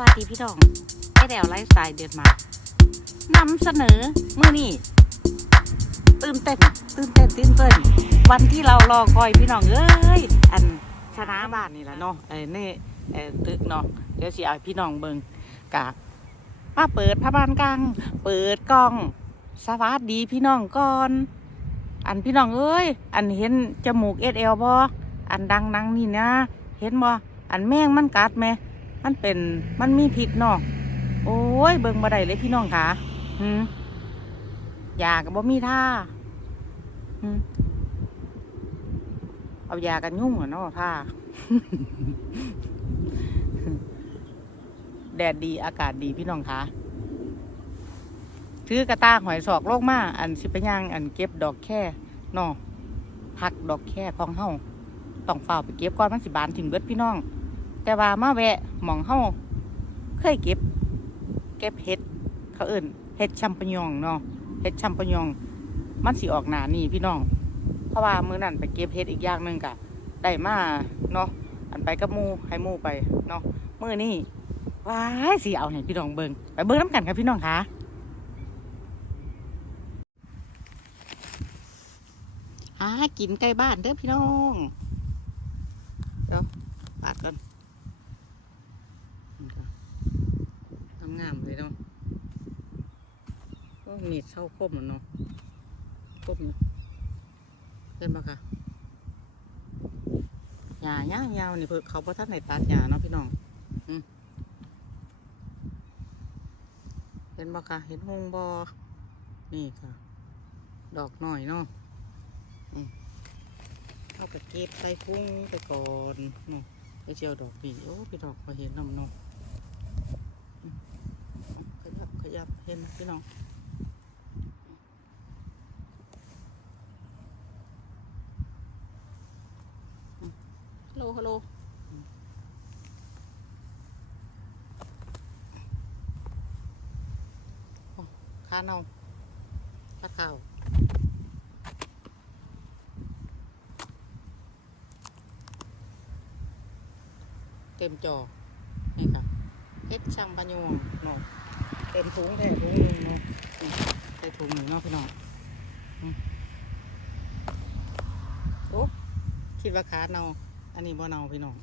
วัสดีพี่น้องไอแดวไลฟ์สไตล์เดือนมานำเสนอมื่อนี้ตื่นเต้นตื่นเต้นตื่นเต้น วันที่เรารอคอยพี่น้องเอ้ยอันชนะบ้านนี่แหละเนาะไอ้นี่ไอ้ตึกเนาะเดี๋ยวสิเอาพี่น้องเบิงกะมาเปิดพระบานกลาง เปิดกล้องสวัสดีพี่น้องก่อน อันพี่น้องเอ้ยอันเห็นจมูกเอสเอลบออันดังนังนี่นะ เห็นบ่อันแมงมันกัดไหม มันเป็นมันมีพิษเนาะโอ้ยเบิ่งบ่ได้เลยพี่น้องค่ะหืมยากับบ่มีท่าหืมเอายากันยุ่งอะเนาะท่าแดดดีอากาศดีพี่น้องค่ะถือกระตาหอยศอกโลกมาอันสิไปย่างอันเก็บดอกแค่เนาะพักดอกแค่ของเฮาต้องเฝ้าไปเก็บก่อนมันสิบานถึงเบิดพี่น้อง แต่ว่ามาแวะหมองเฮาเคยเก็บ เก็บเห็ดเขาเอิ่นเห็ดชัมปะยองเนาะเห็ดชัมปะยองมันสิออกหนานี่พี่น้อง เพราะว่ามื้อนั้นไปเก็บเห็ดอีกอย่างหนึ่งกะได้มาเนาะอันไปกับมูให้มูไปเนาะมื้อนี้ว้ายสิเอาให้พี่น้องเบิงไปเบิงน้ำกันครับพี่น้องคะหากินใกล้บ้านเด้อพี่น้องเดี๋ยวปาดก่อน ทำ งามเลยเนาะก็มีดเช่าคมเนาะคมอยู่เห็นปะคะหญ้าหญ้ายาวนี่เพื่อเขาพระท่านในตัดหญ้าเนาะพี่น้องอืมเห็นปะคะเห็นหงบอนี่ค่ะ ดอกหน่อยเนาะอืมเอาไปเก็บใส่พุงไปก่อนเนาะไปเจียวดอกปีโอ้พี่ดอกมาเห็นน้ำเนาะ ข ยับขยับเห็นพี่น้องฮัลโหลฮัลโหลข้าน้องข้าข้าวเต็มจอนี่ค่ะเอ็ดช่างปัญญวงเนาะเต็มถุงแท้ถุงนึงเนาะนี่ใส่ถุงหนึ่งเนาะพี่น้องอืมโอ้คิดว่าขาเนาอันนี้บ่เนาพี่น้อง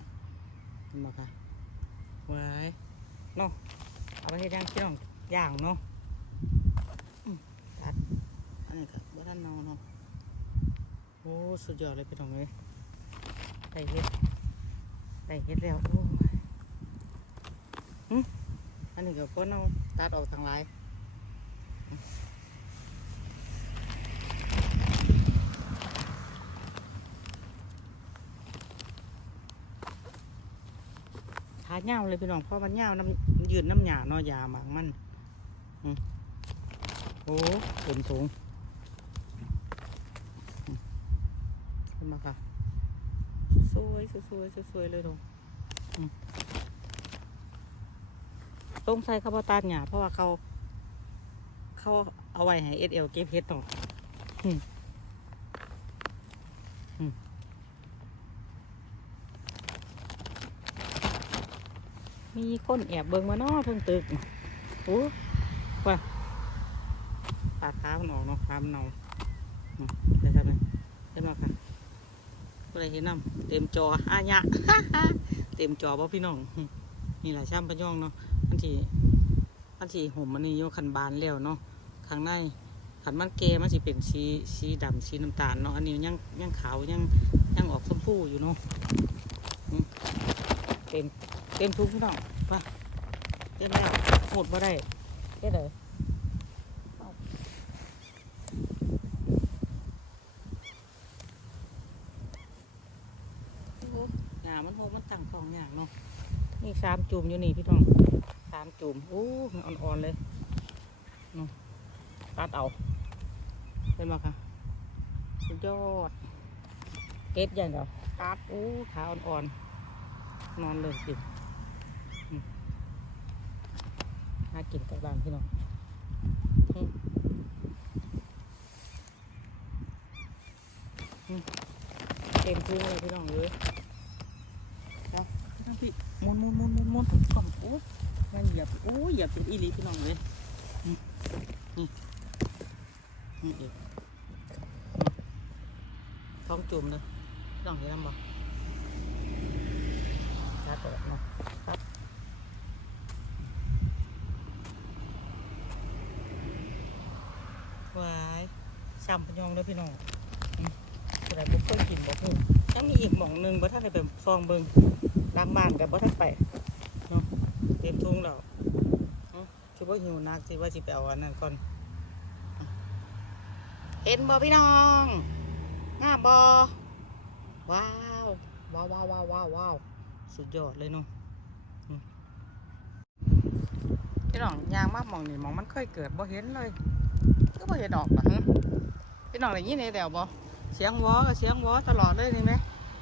เห็นบ่คะไว้เนาะเอาไปให้ย่างพี่น้องย่างเนาะอืมตัดอันนี้ก็บ่ทันเนาเนาะโอ้สุดยอดเลยพี่น้องเลยได้เฮ็ดได้เฮ็ดแล้วโอ้ นนี้ก็คนเอาตัดออกทางหลายขาเน่าเลยพี่น้องเพราะมันเน่าน้ำยืนน้ำหยาเนอยาหมังมันโอ้เต็มถุงขึ้นมาค่ะ สวยสวยสวยเลยทุ ต้องใส่ข้าวตาลหยาเพราะว่าเขา เขาเอาไว้ให้เอสเอลเก็บเห็ดต่อมีคนแอบเบิ่งมาเนาะเพิ่งตึกโอ้ว่าปาดเท้ามันออกเนาะขามันเนาอืมได้ทำไมได้มาค่ะก็เลยเห็นน้ำเต็มจออาญะเต็มจอป่พี่น้อง นี่แหละช่างปะย่องเนาะอันที่อันที่ห่มมันนี่โยคันบานแล้วเนาะข้างในขันมันเกมันสิเป็นสีสีดำสีน้ำตาลเนาะอันนี้ยังยังขาวยังยังออกชมพูอยู่เนาะเต็มเต็มทุกพี่น้องไปเต็มแล้วหมดมาได้แค่ไหนเลยโอ้โหหยามันโหมันตั้งกองอย่างเนาะ นี่ สามจุ่มอยู่นี่พี่น้องสามจุ่มโอ้อ่อนๆเลยนู่นตัดเอาเป็นมาค่ะสุดยอดเก็บอย่างเดียวตัดโอ้ขาอ่อนๆนอนเลยสิอืมหากินกับบ้านพี่น้องเต็มพื้นเลยพี่น้องเลย พี่มุนมุนมุนมุนมุนถูกต้องโอ้มันเหยียบโอ้เหยียบเป็นอีลีพี่น้องเลยนี่นี่นี่เองท้องจุ่มเลยพี่น้องเห็นแล้วบ่ชัดเลยเนาะครับวายซ้ำพยองเลยพี่น้องอืมอะไรบ่เคยกินบ่ฮู้ยังมีอีกหม่องหนึ่งบ่ท่านได้ไปซองเบิ่ง ล้างบ้านกับบ่ท่านไปเนาะเตรียมทุ่งแล้วเนาะคิดว่าหิวนักสิว่าสิไปเอาอันนั้นก่อนเห็นบ่พี่น้องงามบ่ว้าวว้าวว้าวว้าวว้าววาวสุดยอดเลยเนาะพี่น้องยางมากมองนี่มองมันเคยเกิดบ่เห็นเลยก็บ่เห็นออกนะฮะพี่น้องอะได้ยินได้แล้วบ่เสียงวอกับเสียงวอตลอดเลยนี่ไหม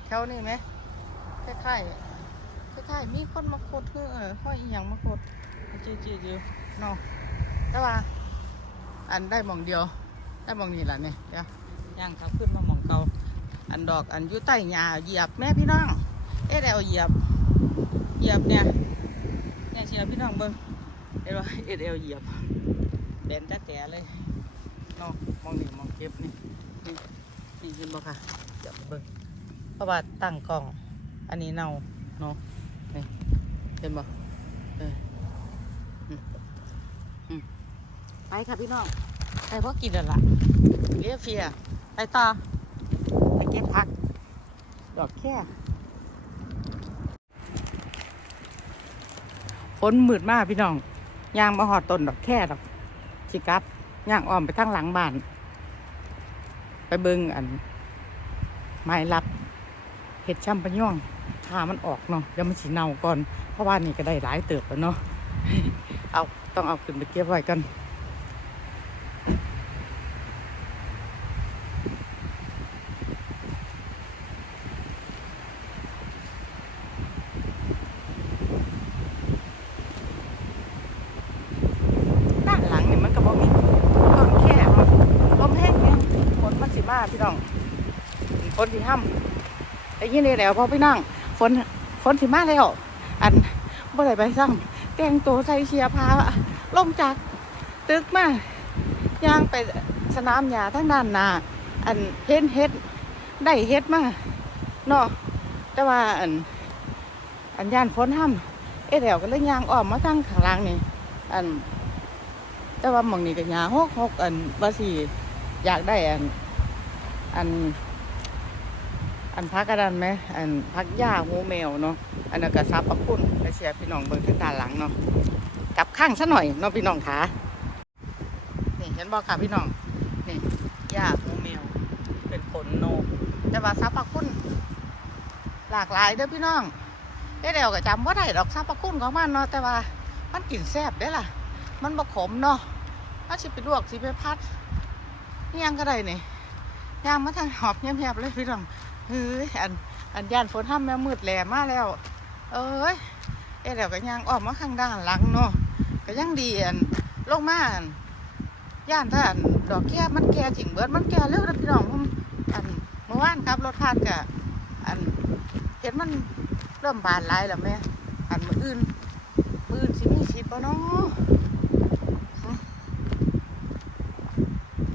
แถวนี่ไหมคล้ายๆ คล้ายมีคนมาโคดเออห้อยอหย่างมาโคดจีจีอยู่นาะแต่ว่า อันได้หมองเดียว ได้หมองนี่แหละเนี่ยเดี๋ยวย่างเขาขึ้นมาหมองเกาอันดอกอันยู่ใต้หญ้าเหยียบแม่พี่น้อง เอ๊ะแล้วเหยียบ เหยียบเนี่ยเนี่ยเชียร์พี่น้องเบิ้งเอ็ดว่าเอ็ดเอลเหยียบเด่นจ้าแจ๋เลยนาะมองนี่มองเก็บนี่นี่นี่เห็นบ่ค่ะเดี๋ยวเบิ่งเพราะว่าตั้งกล้อง อันนี้เน่าเนาะ เห็นบ่เอออืมอืมไปค่ะพี่น้องไปพอกินแล้วล่ะเรียเฟียไปต่อไปเก็บผัก ดอกแค่ฝนมืดมากพี่น้องยางมาหอดต้นดอกแค่ดอกชิกับย่างอ้อมไปทางหลังบ้าน ไปเบิงอัน ไม้รับเห็ดช่ำปะย่อง ถ้ามันออกเนาะเดี๋ยวมันสีเน่าก่อน เพราะว่านี่ก็ได้หลายเติบแล้วเนาะเอาต้องเอาขึ้นไปเก็บไว้กันด้านหลังเนี่ยมันก็บ่มีต้นแค่เนาะลมแห้งเนี่ยฝนมันสิมาพี่น้องฝนสิห้ำได้ยินได้แล้วพอพี่น้อง ฝนฝนสิมาแล้ว อันบ่ได้ไปซ้ำแต่งตัวใส่เชียร์พาลงจากตึกมาย่างไปสนามหญ้าทั้งด้านหน้าอันเห็นเฮ็ดได้เฮ็ดมาเนาะแต่ว่าอัน อันย่านฝนห้ำเอ๊ะแล้วก็เลยย่างอ้อมมาทางข้างล่างนี่ อัน แต่ว่าหมองนี้ก็ยาหกหกอันว่าสิอยากได้อัน อัน อันพักกระดันไหมอันพักหญ้าหูแมวเนาะอันนั้นก็ซับปักพุ่นไปเชียร์พี่น้องเบิ่งที่ตานหลังเนาะกลับข้างซะหน่อยเนาะพี่น้องขานี่เห็นบอกค่ะพี่น้องนี่หญ้าหูแมวเป็นขนโนแต่ว่าซับปักพุ่นหลากหลายเด้อพี่น้องได้เดี๋ยวก็จำว่าได้ดอกซับปักพุ่นของมันเนาะแต่ว่ามันกลิ่นแซ่บได้ล่ะ มันบกขมเนาะถ้าสิไปลวกสิไปพัดนี่ยังก็ได้นี่ย่างมาทางหอบแยบๆเลยพี่น้อง เฮ้ยอันอันย่านฝนห้ามแม่มืดแหลมมาแล้ว เอ้ยเอ๊ะเดี๋ยวก็ย่างออกมาข้างด้านหลังเนาะก็ยังดีอันลงมาอันย่านถ้าอันดอกแก้มันแก่จริงเบิดมันแก่เร็วนะพี่น้องผมอันเมื่อวานครับรถพานกะอันเห็นมันเริ่มบานลายแล้วแม่อันมืออื่นมืออื่นสิมีชิดบ่เนาะ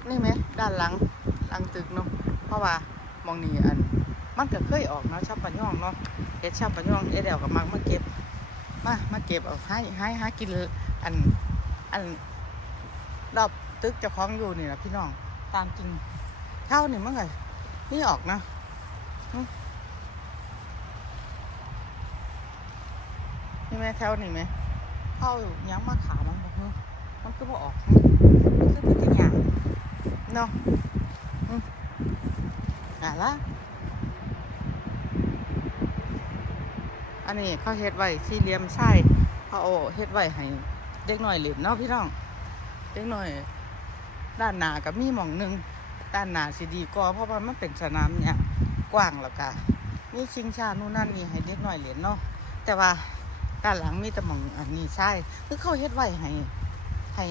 นี่ไหมด้านหลังหลังตึกเนาะเพราะว่า มองนี่อัน มันก็เคยออกเนาะชอบปะย่องเนาะเฮ็ดชอบปะย่องเอ็ดเดวกับมักมาเก็บมามาเก็บเอาให้ให้หากินอันอันรอบตึกเจ้าของอยู่นี่นะพี่น้องตามจริงเท่านี่มันก็นี่ออกนะหึนี่ไหมแถวนี่ไหมเข้ายังมาขามันบอกเฮ้ยมันก็บอออกมันคือเป็นอย่างเนาะอืม อะละอันนี้เขาเฮ็ดไว้สี่เหลี่ยมไส้เขาเอเฮ็ดไว้ให้เด็กหน่อยเล่นเนาะพี่น้อง เด็กหน่อย ด้านหน้าก็มีหม่องหนึงด้านหน้าสิดีกว่าเพราะว่ามันเป็นสนามเนี่ยกว้างแล้วก็มีชิงชานู่นนั่นนี่ให้เด็กหน่อยเล่นเนาะแต่ว่าด้านหลังมีแต่หม่องอันนี้ใช่คือเขาเฮ็ดไว้ให้ให้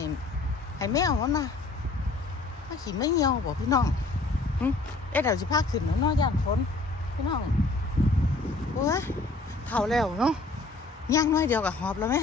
ให้แมวมันนะถ้าขี่ไม่เหี่ยวบอกพี่น้อง เอ๊ะเดี๋ยวสิพาขึ้นเนาะย่างฝนพี่น้องโอ้ยเท่าแล้วเนาะย่างน้อยเดียวกับหอบแล้วไหม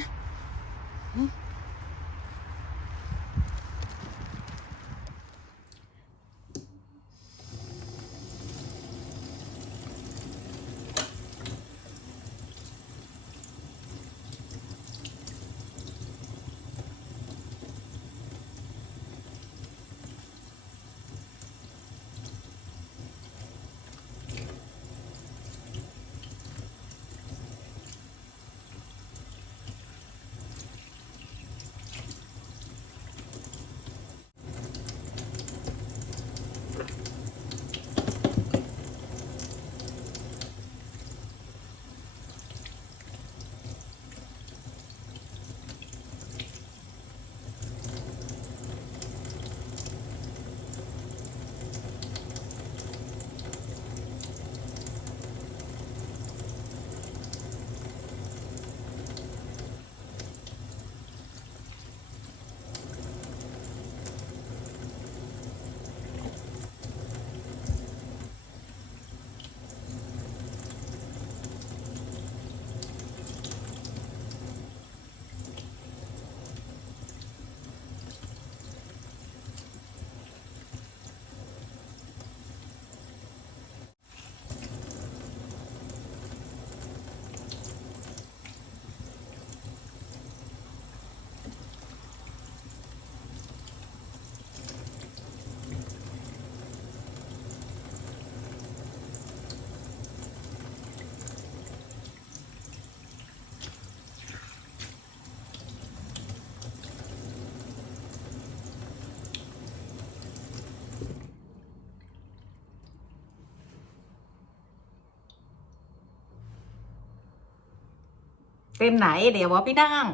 เต็มไหนเดี๋ยวบอกพี่นั่ง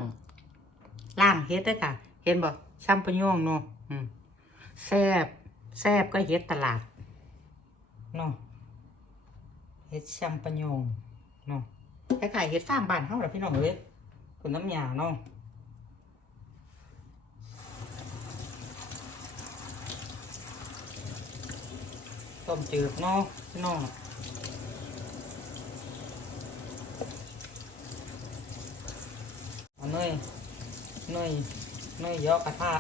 ล่างเฮ็ดเด้วยค่ะ เห็นบอกชัมปะโยงเนาะอืมแซบแซบก็เฮ็ดตลาดเนาะเฮ็ดชัมปะโยงเนาะคล้ายๆเฮ็ดฟางบ้านเฮาแหละพี่น้องเอ้ยคนน้ำยาเนาะต้มจืดเนาะพี่น้อง เอาเนยเนยเนยยอกกระทะ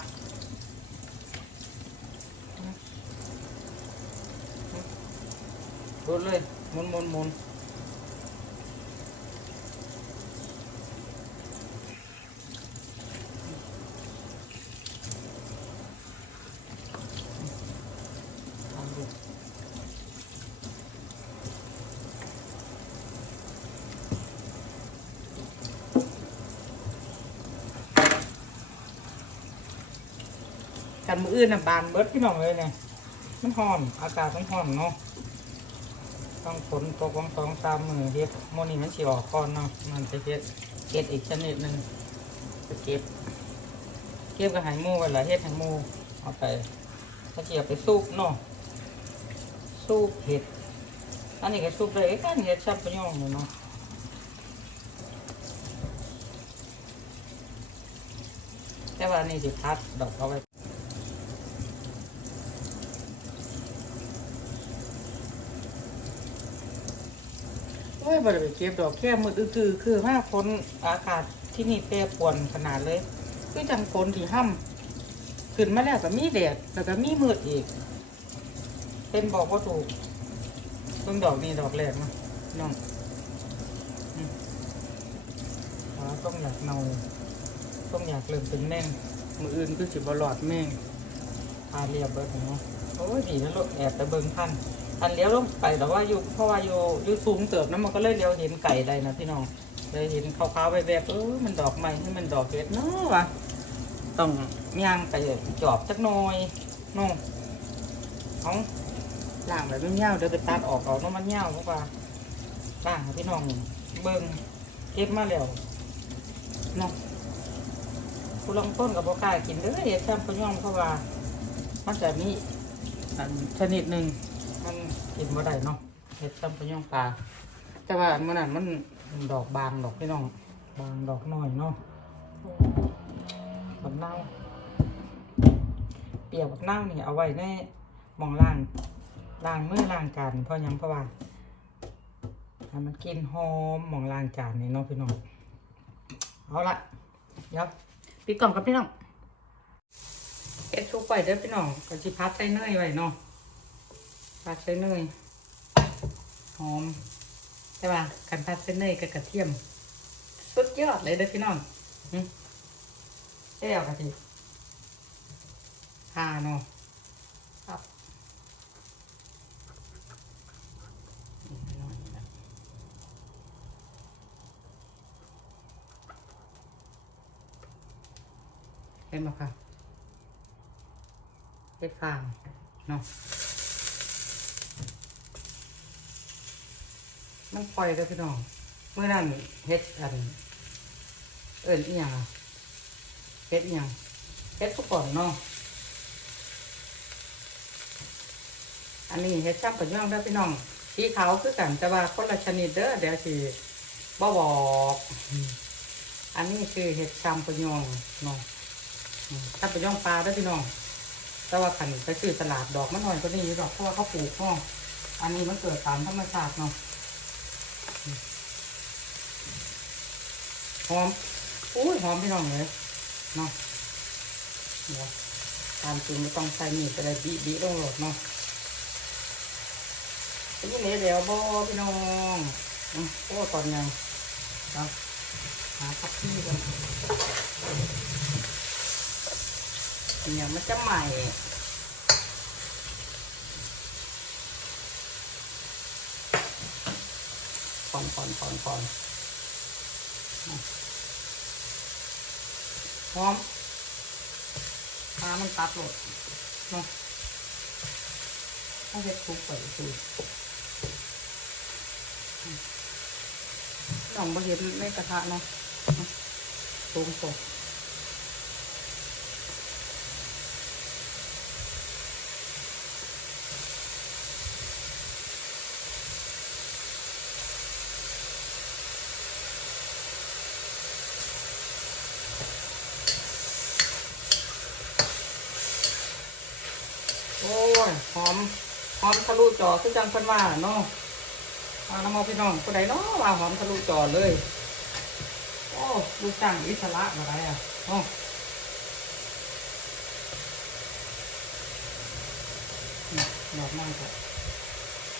รดเลยมุนมุนมุน มืออื่นน่ะบานเบิดพี่น้องเลยเนี่ยมันหอมอากาศมันหอมเนาะต้องฝนตกวังสองสามมือเฮ็ดโมนี่มันสิออกก่อนเนาะมันจะเฮ็ดเฮ็ดอีกชนิดหนึ่งจะเก็บ เก็บกับหายมูไว้ละเฮ็ดหายมูเอาไปถ้าเกี่ยวไปซุปเนาะซุปเห็ดอันนี้ก็ซุปเลยไอ้กันเห็ดชับปะยองเลยเนาะแต่ว่าอันนี่สิพัดดอกเอาไว้ อ้ยบ่ได้ไปเก็บดอกแค่มืดอื้อคือว่าฝนอากาศที่นี่แปรปรวนขนาดเลย คือจังฝนที่ห้ำขึ้นมาแล้วก็มีแดดแล้วก็มีมืดอีก เป็นบอกว่าถูกเพิ่งดอกนี้ดอกแรกนะน้องอืมอ๋อต้องอยากเนาต้องอยากเริ่มเป็นแม่งมืออื่นคือสิบหลอดแม่งพาเรียบเบิดเนาะโอ้ยดีนะลูกแอบไปเบิ่งท่าน อันเลี้ยวลงไปแต่ว่าอยู่เพราะว่าอยู่อยู่สูงเติบนะมันก็เลยเลี้ยวเห็นไก่ได้นะพี่น้องเลยเห็นขาวๆไปแบบเออมันดอกใหม่ให้มันดอกเห็ดเนาะวะต้องย่างไปจอบจักหน่อยน้องของล่างแบบไม่เงี้ยวเดี๋ยวไปตัดออกเอาเนาะมันเงี้ยวเพราะว่าล่างพี่น้องเบิ่งเก็บมาแล้วเนาะผู้ลองต้นกับโบกล้ากินเด้อเห็ดแซมปะย่องเพราะว่ามันจะมีชนิดหนึ่ง มันกินบ่ได้เนาะเห็ดซ้ำปะย่องปลาแต่ว่าอันมื่อนั้นมันดอกบางดอกพี่น้องบางดอกน้อยเนาะบักเน่าเปียกบักเน่านี่เอาไว้ในมองล่างล่างมือล่างกันเพราะยังเพราะว่าทำมันกินหอมมองล้างจานนี่เนาะพี่น้องเอาละเดี๋ยวปิดกล่องกับพี่น้องเอ็ดซุปไปเด้อพี่น้องก็สิพัดใส่เนยไว้เนาะ พัดใส่เนยหอมใช่ป่ะกันพัดใส่เนยกับกระเทียม สุดยอดเลยเด้อพี่น้องหึเอ้เอากระเทียมอ่าเนาะครับนี่หน่อยนะเห็นไหมคะเห็ดฟางเนาะ มันปล่อยเลยพี่น้องเมื่อนั้นเฮ็ดอัน เอิญอีหยังเฮ็ดอีหยังเฮ็ดสุกก่อนเนาะอันนี้เฮ็ดจ้ำปัญญองเด้พี่น้องสีขาวคือกันแต่ว่าคนละชนิดเด้อเดี๋ยวสิบ่บอก อันนี้คือเฮ็ดจ้ำปัญญองเนาะซ้ำปัญญองปลาเด้พี่น้อง แต่ว่าขันไปซื้อตลาดดอกมันหน่อยก็นี่ดอกเพราะว่าเขาปลูกเนาะอันนี้มันเกิดตามธรรมชาติเนาะอืม หอมอุ้ยหอมพี่น้องเลยเนาะเดี๋ยวตามจริงไม่ต้องใส่มีดก็ได้บีบีลงโหลดเนาะเป็นยังไงเดี๋ยวบ่พี่น้องโอ้ตอนยังครับหาพักที่กันเนี่ยมันจะใหม่ อนผ่อนผ่อนผ่อนพร้อมพามันตัดหมดเนาะต้องเห็ดทุกไปคือสองมาเห็นในกระทะเนาะตรงตกโอ้ย หอม ห อมทะลุจคือจังเพิ่นว่าเนาะมาน้ำมอพี่น้องคนใดเนาะว่าหอมทะลุจอเลย โอ้ลูกจ้างอิสระอะไรอะโอ้นี่ดอกมากเลย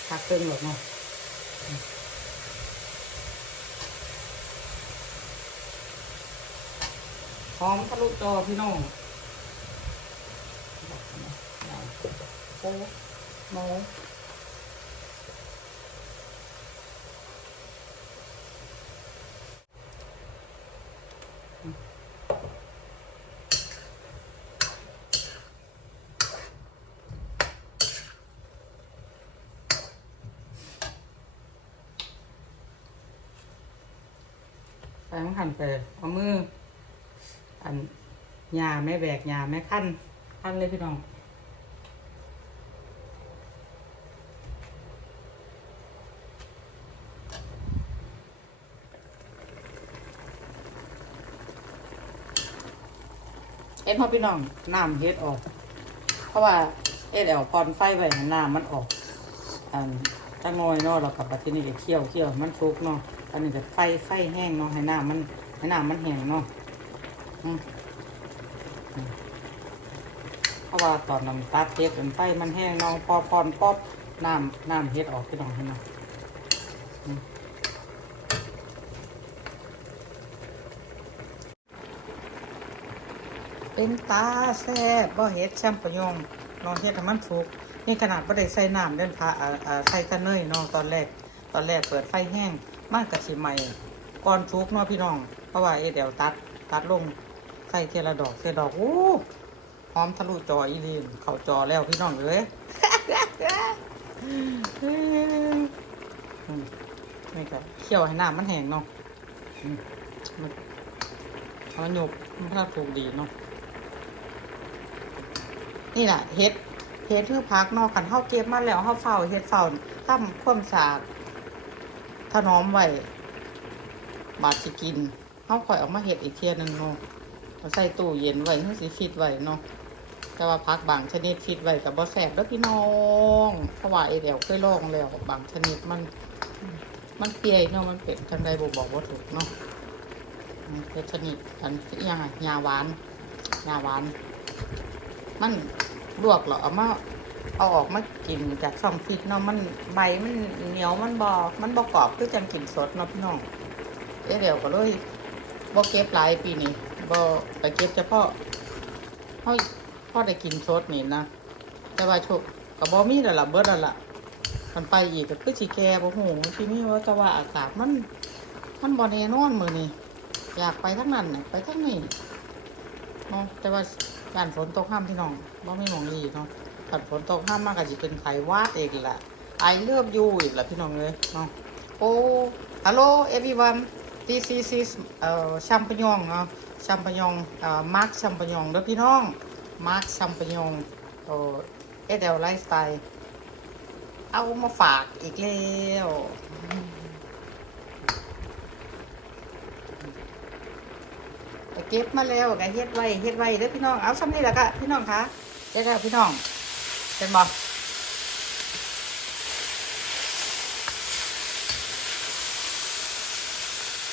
พักเติมหลดเนาะหอมทะลุจอพี่น้องโอ้โม นหันไปเอามืออันยาแม่แบกหยาแม่ขั้นขั้นเลยพี่น้องเอ็นพอพี่น้องน้ำเฮ็ดออก เพราะว่าเอ็ดแอลพอนไฟไว้ให้น้ำมันออก อันตั้งงอยเนาะเรากับปัจจุบันก็เคี่ยวเคี่ยวมันสุกเนาะอันนี้จะไฟไฟแห้งเนาะให้น้ำมัน ให้น้ำมันแห้งเนาะเพราะว่าตอนน้ำตัดเฮ็ดอันไฟมันแห้งเนาะพอพอนป๊อบน้ำน้ำเฮ็ดออกพี่น้องให้นาะอืมเป็นตาแซ่บบ่เฮ็ดแซมปะยงเนาะเฮ็ดให้มันสุกนี่ขนาดบ่ได้ใส่น้ำเด่นพาอ่าใส่ตะเนยเนาะตอนแรก ตอนแรกเปิดไฟแห้งมากกะสิใหม่ก่อนชุกเนาะพี่น้อง เพราะว่าเอเดี๋ยวตัดตัดลงใส่เทละดอกเทละดอกโอ้หอมทะลุจออีลีนเข้าจอแล้วพี่น้องเอ้ยนี่ก็เคี่ยวให้น้ำมันแห้งเนาะมันมันหยกมันถ้าถูกดีเนาะนี่แหละเฮ็ดเฮ็ดคือพักนอกขันเฮาเก็บมาแล้วเฮาเฝ้าเฮ็ดเฝ้าทำความสะอาดถนอมไว้บาดสิกิน เฮาค่อยเอามาเฮ็ดอีกเทียหนึงเนาะเอาใส่ตู้เย็นไว้เฮาสิฟิตไว้เนาะแต่ว่าพักบางชนิดฟิตไว้ก็บ่แซ่บเด้อพี่น้องเพราะว่าไอ้แดวเคยลองแล้วบางชนิดมัน มันเปียเนาะมันเป็นจังไดบ่บอกว่าถูกเนาะเป็นชนิดอันอิหยังอะยาหวานยาหวาน มันลวกหรอเอามาเอาออกมากินจากซองฟิตเนาะมันใบมันเหนียวมันบอมันบกรอบคือจังกินสดเนาะพี่น้องเดี๋ยวก็เลย บ่เก็บหลายปีนี้บ่ไปเก็บเฉพาะเฮาพอได้กินสดนี่นะแต่ว่าโชคก็บ่มีแล้วล่ะเบิดแล้วล่ะมันไปอีกก็คือสิแก่บ่ฮู้ทีนี้ว่าแต่ว่าอากาศมันมันบ่แน่นอนมื้อนี้อยากไปทั้งนั้นน่ะไปทั้งนี้เนาะแต่ว่าการฝนตกห้ามพี่น้องบ่มีหมองอีเนาะถ้าฝนตกห้ามมากก็สิเป็นไขวาดอีกแหละ I love you อีกล้วพี่น้องเอ้ยเนาะโอ้ hello everyone this is is เอ่อชัมปยองเนาะชัมปยองเอ่อมาร์คชัมปยองเด้อพี่น้องมาร์คชัมปยองโอ้เอเดลไลฟ์สไตล์เอามาฝากอีกแล้วเก็บมาแล้วก็เฮ็ดไว้เฮ็ดไว้เด้อพี่น้องเอาซ้ำนี่แหละค่ะพี่น้องคะเฮ็ดแล้วพี่น้องเป็นบ่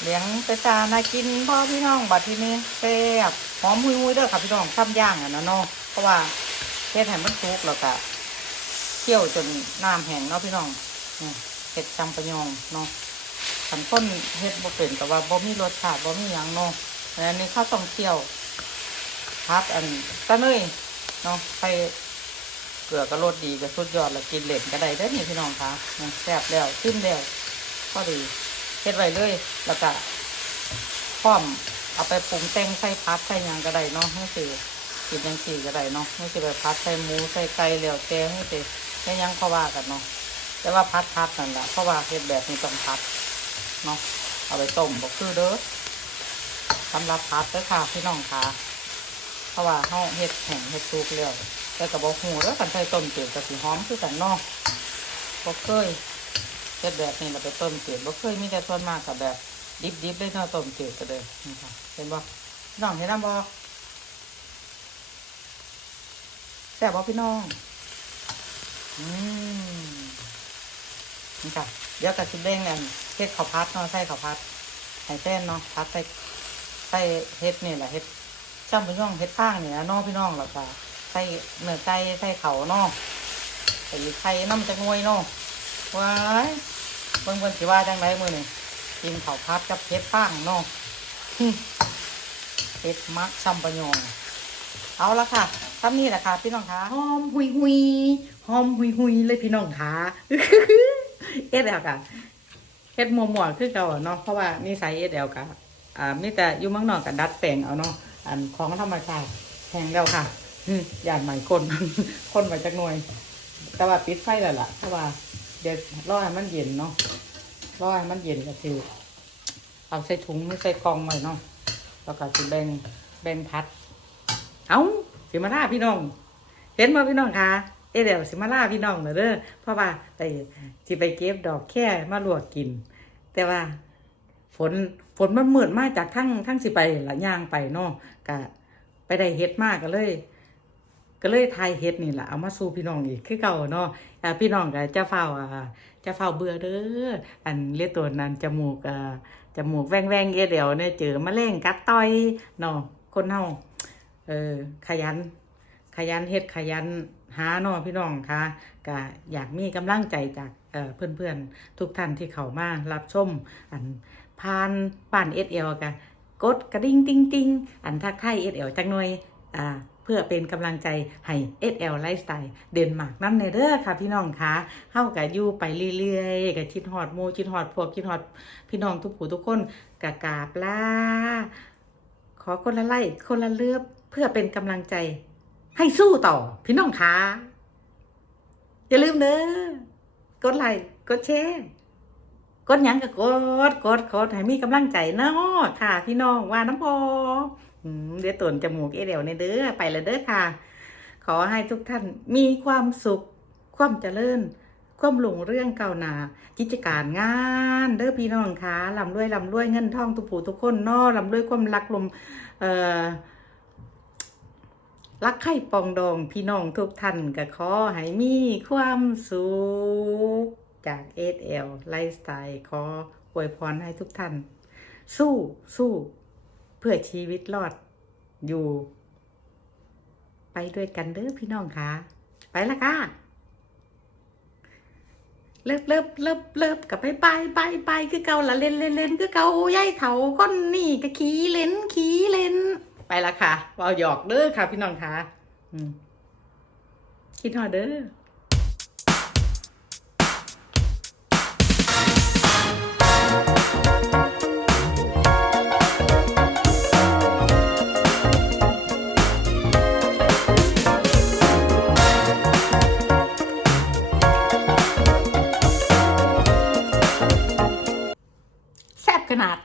เลี้ยงไปจานากินพ่อพี่น้องบัดทีนี้แซ่บหอมหุยหุยๆเด้อค่ะพี่น้องทำย่างอะนะเนาะเพราะว่าเฮ็ดให้มันสุกแล้วก็เคี่ยวจนน้ำแห้งเนาะพี่น้องเฮ็ดจำปะยองเนาะขันต้นเฮ็ดบ่เป็นแต่ว่าบ่มีรสชาติบ่มีหยังเนาะอันนี้ข้าวต้องเคี่ยวพัดอันตะเนยเนาะใส่เกลือก็รสดีก็สุดยอดแล้วกินเหล่นก็ได้เด้อนี่พี่น้องคะแซ่บแล้วขึ้นแล้วก็ดี เฮ็ดไว้เลย แล้วก็พร้อมเอาไปปรุงแต่งใส่พัดใส่ยังก็ได้เนาะให้สิกินยังสี่ก็ได้เนาะให้สิไปพัดใส่หมูใส่ไก่แล้วแต่ให้สิให้ยังเขาว่ากันเนาะแต่ว่าพัดพัดนั่นแหละเพราะว่าเฮ็ดแบบนี้ต้องพัดเนาะเอาไปต้มบ่คือเด้อสำหรับพัดเด้อค่ะพี่น้องค่ะเพราะว่าเฮาเฮ็ดแห้งเฮ็ดสุกแล้วแต่ก็บ่ฮู้เด้อคันใส่ต้มจืดก็สิหอมคือกันเนาะบ่เคย ฮ็ดแบบนี้เราไปต้มจืดบ่เคยมีแต่ส่วนมากกับแบบดิบๆเลยเนาะต้มจืดก็เลยนี่ค่ะเห็นบ่พี่น้องเห็นน้ำบ่แซ่บบ่พี่น้องอืมนี่ค่ะเดี๋ยวกะสิเด้งกันเฮ็ดข้าวผัดเนาะใส่ข้าวผัดไข่เส้นเนาะผัดใส่ใส่เฮ็ดนี่แหละเฮ็ดจ้ำพี่น้องเฮ็ดข้างนี่นะเนาะพี่น้องแล้วก็ใส่เนื้อไก่ใส่เขาเนาะใส่ไข่น้ำจะงวยเนาะว้าย เบิ่งเบิ่งสิว่าจังไรมือนี่กินข้าวพัดกับเพชรฟางเนาะเพชรมักซัมปะยองเอาละค่ะทำนี่แหละค่ะพี่น้องคะหอมหุยหุยหอมหุยหุยเลยพี่น้องคะเอ็ดแอลค่ะเฮ็ดมัวมัวคือเก่าเนาะเพราะว่านิสัยเอ็ดแอลค่ะอ่ามีแต่อยู่เมืองนอกกับดัดแปลงเอาเนาะอันของธรรมชาติแพงแล้วค่ะหึย่านใหม่คนคนไปจักหน่วย แต่ว่าปิดไฟแล้วล่ะเพราะว่า ดี๋ยวรอให้มันเย็นเนาะรอให้มันเย็นก็คือเอาใส่ถุงไม่ใส่กล่องไว้เนาะแล้วก็สิแบ่งแบ่งพัด เอาสิมาล่าพี่น้อง เห็นมาพี่น้องคะเอะเดี๋ยวสิมาล่าพี่น้องเนอะเด้อเพราะว่าไปสิไปเก็บดอกแค่มาลวกกิน แต่ว่า ฝนฝนมันมืดมาจากทั้งทั้งสิไปละย่างไปเนาะก็ไปได้เฮ็ดมากก็เลย ก็เลยทายเฮ็ดนี่แหละเอามาสู่พี่น้องอีกคือเก่าเนาะอ่า พี่น้องก็จะเฝ้าอ่าจะเฝ้าเบื่อเด้ออันเลียตัวนั้นจมูกจมูกแว่งแวงเอเดียวเนี่ยเจอมะเร็งกัดต่อยเนาะคนเฮาเออขยัน ขยันเฮ็ดขยันหาเนาะพี่น้องค่ะก็อยากมีกำลังใจจากเอ่อเพื่อนๆ ทุกท่านที่เข้ามารับชม อันผ่านป่านเอสเอลกะกดกระดิ่งติ้งติ้งอันทักทายเอสเอลจักหน่อยอ่า เพื่อเป็นกำลังใจให้ SL Lifestyle เดนมาร์กนั่นในเด้อค่ะพี่น้องคะเฮากับยู่ไปเรื่อยๆกับชิดฮอดหมูชิดฮอดพวกชิดฮอดพี่น้องทุกผู้ทุกคนกะกาบลาขอคนละไล่คนละเลือบเพื่อเป็นกำลังใจ ให้สู้ต่อ พี่น้องคะอย่าลืมเด้อกดไลค์กดแชร์กดยังก็กดกดกดให้มีกำลังใจเนาะค่ะ พี่น้องว่าน้ำพอ เดี๋ยวตนจมูกเอเดียวในเด้อไปละเด้อค่ะ ขอให้ทุกท่านมีความสุข ความเจริญ ความหลงเรื่องเก่าหนากิจการงานเด้อพี่น้องค่ะลำรวยลำรวยเงินทองทุกผู้ทุกคนนอลำรวยความรักลมเอ่อรักไข่ปองดองพี่น้องทุกท่านก็ขอให้มีความสุขจาก SL ไลฟ์สไตล์ขออวยพรให้ทุกท่าน สู้สู้ พื่อชีวิตรอดอยู่ ไปด้วยกันเด้อพี่น้องค่ะไปละค่ะเลิบเลิบเลิบเลิบกับไปไปไปไปคือเก่าละเล่นเล่นเล่นคือเก่าย่ายเถาก้อนนี่ก็ขี่เล่นขี่เล่นไปละค่ะเว่าหยอกเด้อค่ะ พี่น้องค่ะคิดฮอเด้อ ขนาด